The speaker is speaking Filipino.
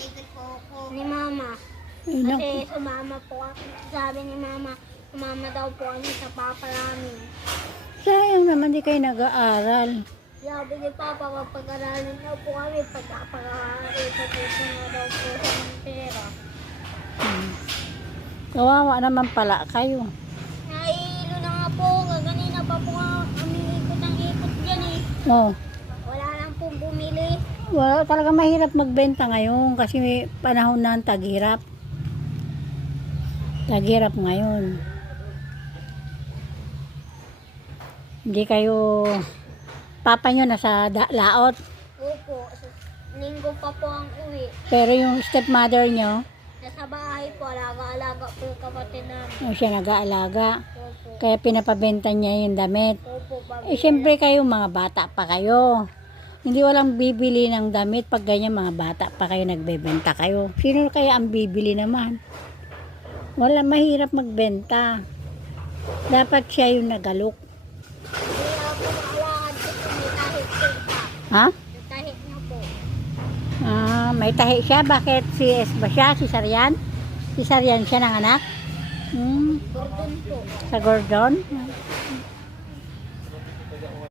ticket po ako ni Mama. Ay, naku. Kasi sumama po ako. Sabi ni Mama, sumama daw po kami sa papa namin. Sayang naman di kayo nag-aaral. Sabi ni Papa, mapag-aralin daw po kami. Pag-apag-ipag-ipag na daw po sa pera. Kawawa naman pala kayo. Nahihilo na nga po. Kanina pa po kami ikot ng ikot dyan eh. Oh, Wala lang pong bumili. wala talaga mahirap magbenta ngayon kasi may panahon na ang taghirap. Taghirap ngayon. Hindi kayo papa nyo nasa laot. Opo, linggo pa po ang uwi. Pero yung stepmother nyo, Nasa bahay po, alaga-alaga po yung kapatid namin. siya nag-aalaga. Opo, Kaya pinapabenta niya yung damit. opo, Eh, syempre kayo, mga bata pa kayo. Hindi walang bibili ng damit pag ganyan mga bata pa kayo, nagbebenta kayo. Sino kaya ang bibili naman? Wala, mahirap magbenta. Dapat siya yung nagalok. Kaya po maalakad ko po, may tahit po isa. Ha? May tahit na po. Ah, may tahi siya. Bakit si S ba siya? Si Sarian? Si Sarian siya ng anak? Gordon po. Sa Gordon?